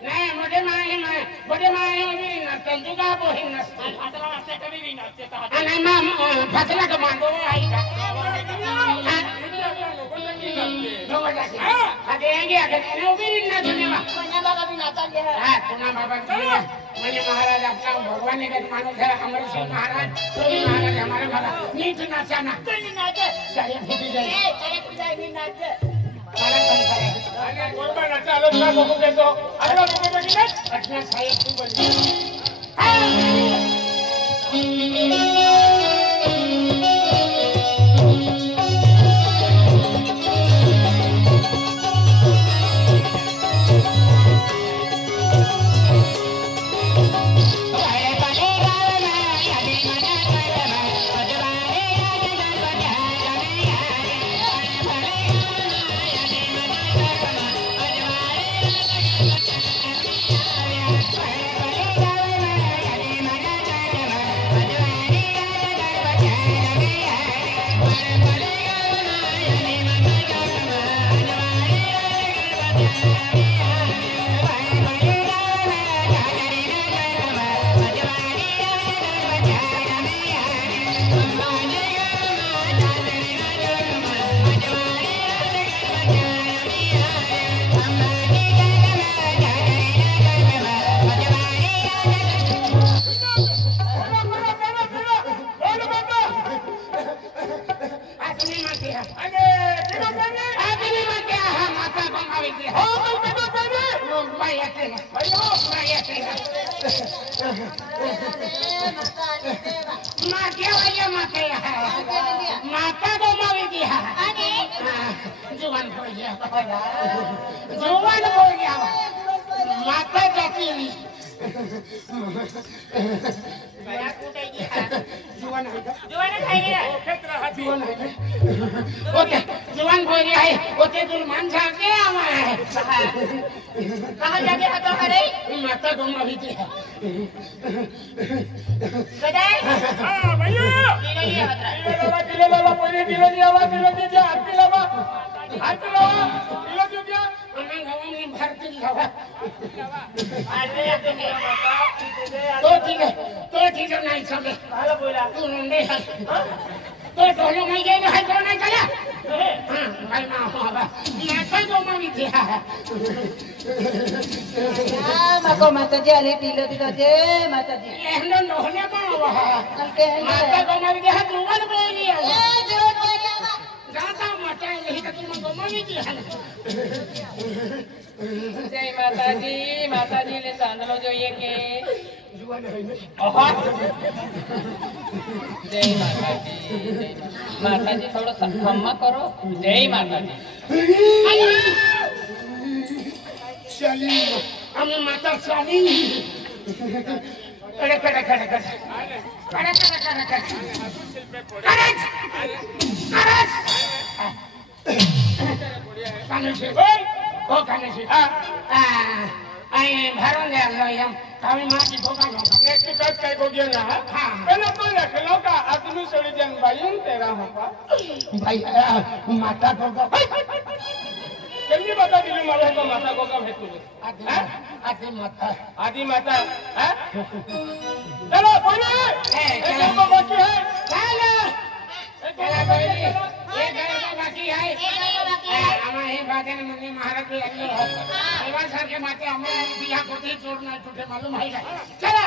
नाही मोठे माय मी नसतं तू का बोहीन नसतं फासला नसते कमी बी नसते आणि मग फसला का मांडो आई का म्हणजे महाराज आपला भगवान एक माणूस है अमरसिंह महाराज तो भी महाराज हमारे महाराज नीट नाचा ना सारे फूटी जाए घटना साहेब तू बोल माता को मावी दिया जुबान बोल गया माता जाती नहीं जुबान बोल रही है ओते दूर मान जाके आवा है कहाँ जाके हतो हरे माता को मावी दिया गदाय हां भैया दिले बाबा पहिले दिले दिया हात लावा दिले दिया आम्ही गावाने भारती लावा तो ठीक है नहीं चले भालो बोला तू नंदे तो ढोलो नहीं गए है तो नहीं चला हां भाई ना होगा माता को मावी दिया मको माताजी आले दिलं जे माताजी एहनो नोहले का हुआ माता को मावी दिया जुवान बोली है जुवान बोली जाता माता नहीं तो तुम मावी दिया जय माताजी ले चांदलो જોઈએ કે जुवान है जय माताजी थोड़ा सम्मा करो जय माताजी चली हम माता स्वामी करे ओ खाने से आई भरों दे लो यम कभी माँ की धोखा होगा ने टिकट काय को गया ना हाँ पहले तो रखलो का आदमी सोड़ी जन भाई तेरा होगा भाई माता को जल्दी बता दिलू माला को माता को कब है तुझे आदि माता हैं चलो बोले चलो तो बाकी है चलो बोले ये गए बाकी है हमारे बातें मुन्नी महाराज भी लगे हैं एवं सर के माते हमें दिया को थी छोड़ना टूटे मालूम है चला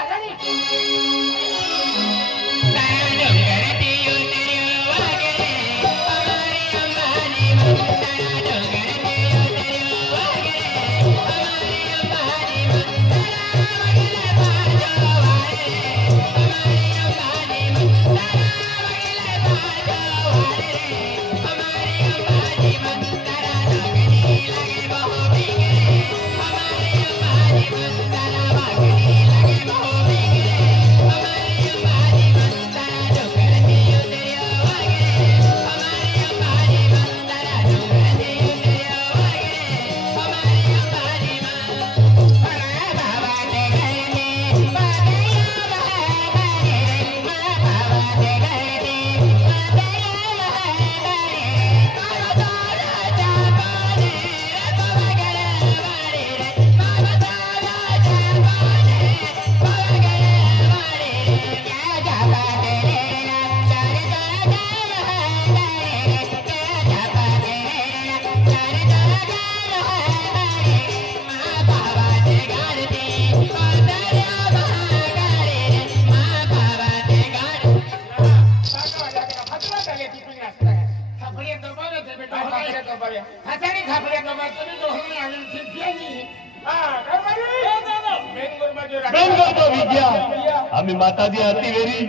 आम्ही घ्या आम्ही माताजी आरती वेरी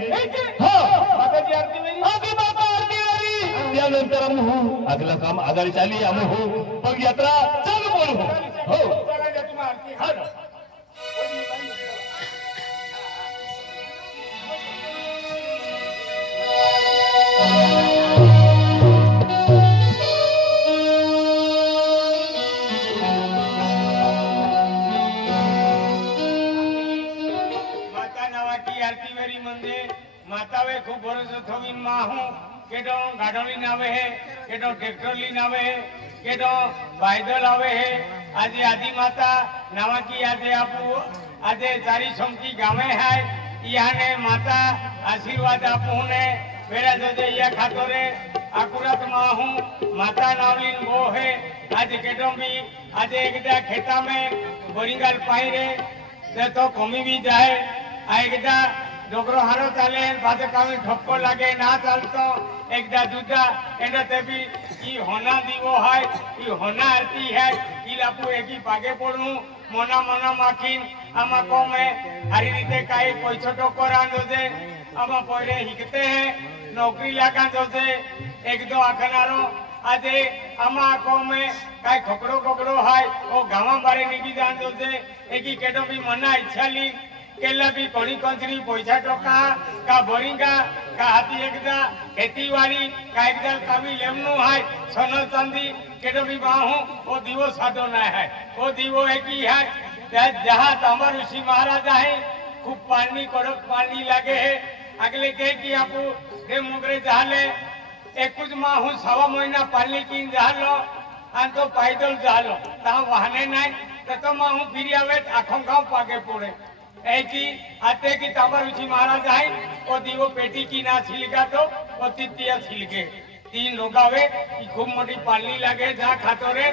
हा माताची आरती वेळी आधी माता आरती वेरी त्यानंतर आम्ही हो अगला काम आगाडी चाली आम्ही हो मग यात्रा चालू बोलू हो चला तुम्ही आरती हा ना. माता नावाची आरती वेरी म्हणजे मातावे खूप भरोसा थोवीन माहू केडो गाडोली नावे है केडो ट्रैक्टरली नावे है केडो बायदल आवे है आजे आदि माता नावाकी आजे आपू आजे चारी सोमती गावे है याने माता आशीर्वाद आपू ने मेरा जोजे या खातोरे आकुरत माहू माता नावलीन वो है आज केडो भी आज एकदा खेता में बोरिंगल पायरे तो कमी भी जाए एकदा डोकरो हारो चाले बाजे कामी ठप्पो लागे ना चालतो एकदा दूजा एंडा तेबी ई होना दीवो है ई होना आरती है ई लापू एकी पागे पड़ू मोना मोना माखीन आमा को में हरी रीते काई पैसो टोकरा दोजे आमा पहले हिकते हैं नौकरी लागा दोजे एक दो आखनारो आजे आमा को में काई खोकड़ो खोकड़ो है ओ गावा बारे निकी जान दोजे एकी केडो भी मना इच्छा ली केला भी कोणी कंत्री पैसा टोका का बोरिंगा का हाथी एकदा खेती वाली का एकदा कभी लेमनु है सोना चांदी केडो भी बाहू वो दीवो साधो ना है वो दीवो एक ही है जहाँ तमर ऋषि महाराजा है खूब पानी कड़क पानी लगे है अगले के कि आपू दे मुगरे जाले एक कुछ माहू सवा महीना पानी की जालो आन तो पैदल जालो ता वाहने नहीं तो माहू फिर आवे आखों गांव पागे पड़े ऐकी आते की तमर ऋषि महाराज है वो दीवो पेटी की ना छिलका तो वो तितिया छिलके तीन लोग आवे खूब मोटी पालनी लगे जहाँ खातो रे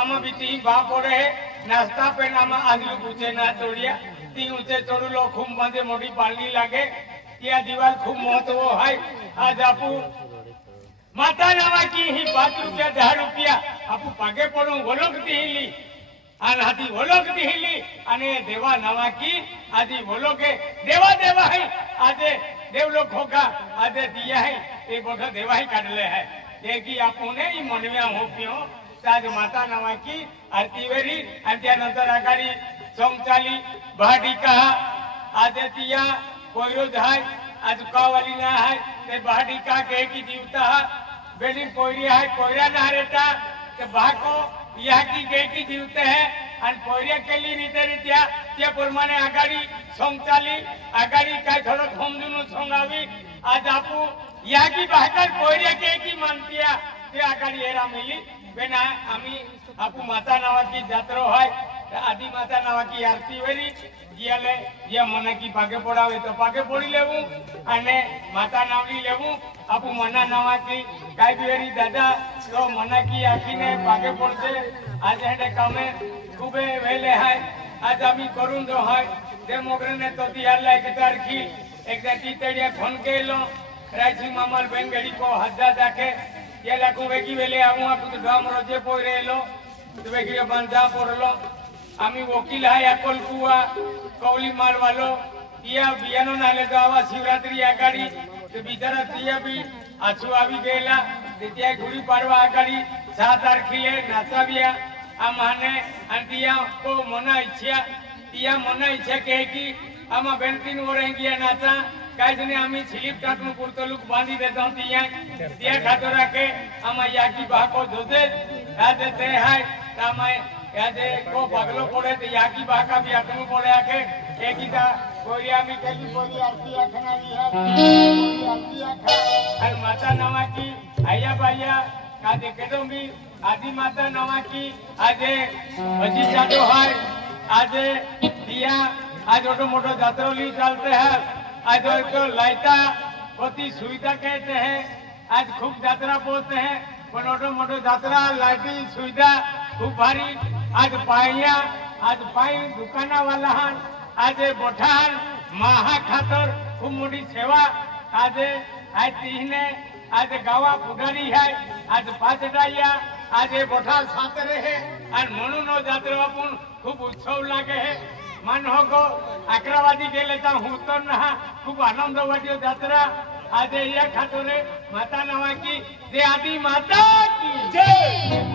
आमा भी तीन बा पड़े है नाश्ता पे नामा आज लोग ऊंचे ना तोड़िया तीन ऊंचे तोड़ू लो खूब मजे मोटी पालनी लगे या दीवार खूब महत्व है आज आपू माता नावा की ही 5 रुपया 10 रुपया आपू पागे पड़ू गोलोक दिली आनादी वोलोक दिली अने देवा नवा की आदि वोलोके देवा देवा है आजे देवलोक होगा आजे दिया है ये बोधा देवा ही काढले है देखी आपुने ही मनव्या हो पियो ताज माता नवा की आरती वेरी अंत्या नंतर आगाडी सोमचाली भाडिका आजे दिया कोयरो जाय आज कावाली ना है ते भाडिका के की जीवता बेली कोयरी है कोयरा ना रेता ते बाको या की के की जीवते हैं अन पोरिया केली रीते रीत्या त्या प्रमाणे आगाडी सोमचाली आगाडी काय थोडं खोमजून सोंगावी आज आपू या की बाहर पोरिया के की मानतिया ते आगाडी एरा मिली बेना आम्ही आपू माता नावाची जात्रा है आदि माता नावाची आरती वेरी जियाले जे मना की पागे पड़ावे तो पागे पड़ी लेवू अने माता नावली लेवू आपू मना नावाची काय बिवेरी दादा तो मना की आखीने पागे पड़ते आज हेडे कामे खूबे वेले है आज आम्ही करून जो है दे मोगरे तो दियाला एक तारखी एकदा टीतडिया फोन केलो रायसी मामल बेन गडी को हद्दा जाके ये लाखो वेगी वेले आमु आपु गाम रोजे पोरेलो तो वेगी बंदा पोरलो आम्ही वकील है अकोल कुआ कौली माल वालो या बियानो नाले तो आवा शिवरात्रि आगाडी तो बिचारा तिया भी आछू आवी गेला त्या गुडी पाडवा आगाडी 7 तारखेले नाचाविया आमाने अंतिया को मना इच्छा तिया मना इच्छा के की आमा बेनतीन ओरेंगिया नाचा काय जने आम्ही स्लिप टाकून पुरतो लुक बांधी देतो तिया त्या खातो राखे आमा याकी बाको जोते आज ते हाय तामाय याजे को पगलो पड़े तो याकी बाका भी आत्म पड़े आके एकीता कोरिया में केली कोरी आरती आखनाली है कोरी आरती आखा और माता नवा की आया बाया काजे केडोंगी आदि माता नवा की आजे बजी जातो है आजे दिया आज छोटो मोटो जात्रोली चलते हैं आज तो लाइटा होती सुविधा कहते हैं आज खूब यात्रा बोलते हैं मोटो मोटो यात्रा लाइटिंग सुविधा खूब भारी आज पाइया आज पाई दुकाना वाला हन आज बोठान महा खातर खूब मोटी सेवा आज आज तीने आज गावा पुडारी है आज 5 डाइया आज बोठा सात रहे और मनु नो जात्रा अपन खूब उत्सव लागे है मन हो गो 11 वाजी गेले तर होतो ना खूप आनंद वाटतो जत्रा आज या खातोरे माता नावाची जे आदि माता की जय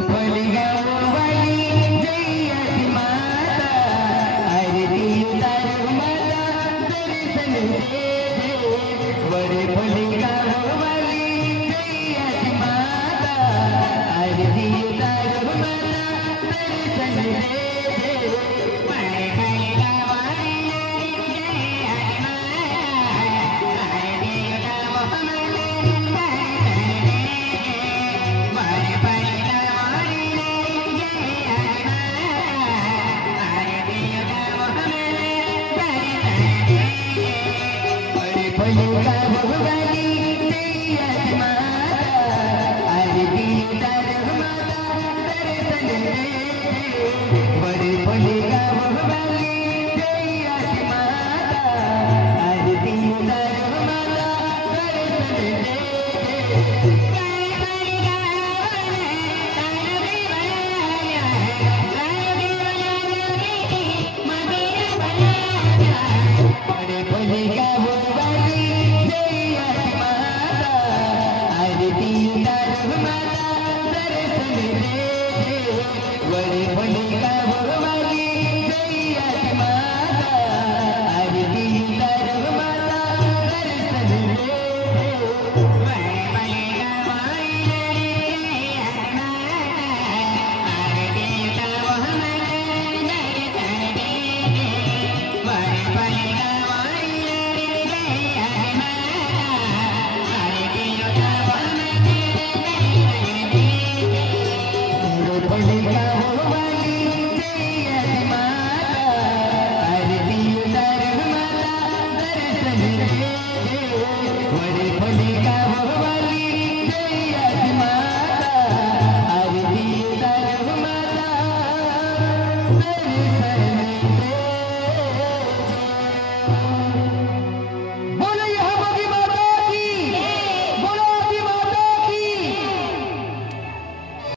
बड़े